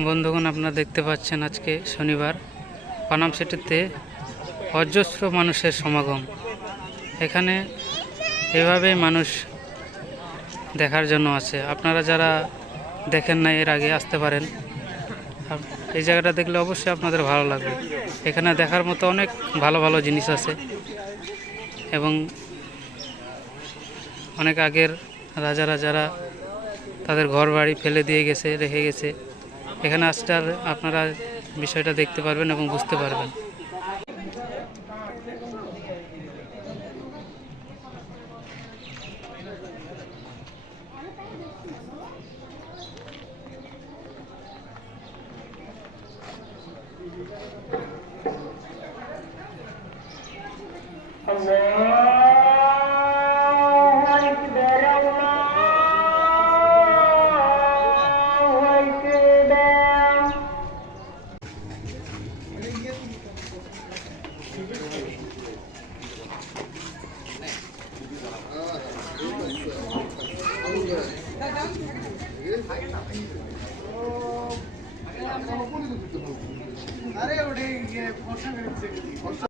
বন্ধুগণ, আপনারা দেখতে পাচ্ছেন আজকে শনিবার, পানাম সিটিতে অজস্র মানুষের সমাগম। এখানে এভাবেই মানুষ দেখার জন্য আছে। আপনারা যারা দেখেন না এর আগে আসতে পারেন। এই জায়গাটা দেখলে অবশ্যই আপনাদের ভালো লাগবে। এখানে দেখার মতো অনেক ভালো ভালো জিনিস আছে এবং অনেক আগের রাজারা যারা তাদের ঘর বাড়ি ফেলে দিয়ে গেছে, রেখে গেছে এখানে আসটার আপনারা বিষয়টা দেখতে পারবেন এবং বুঝতে পারবেন। Allah நிறைய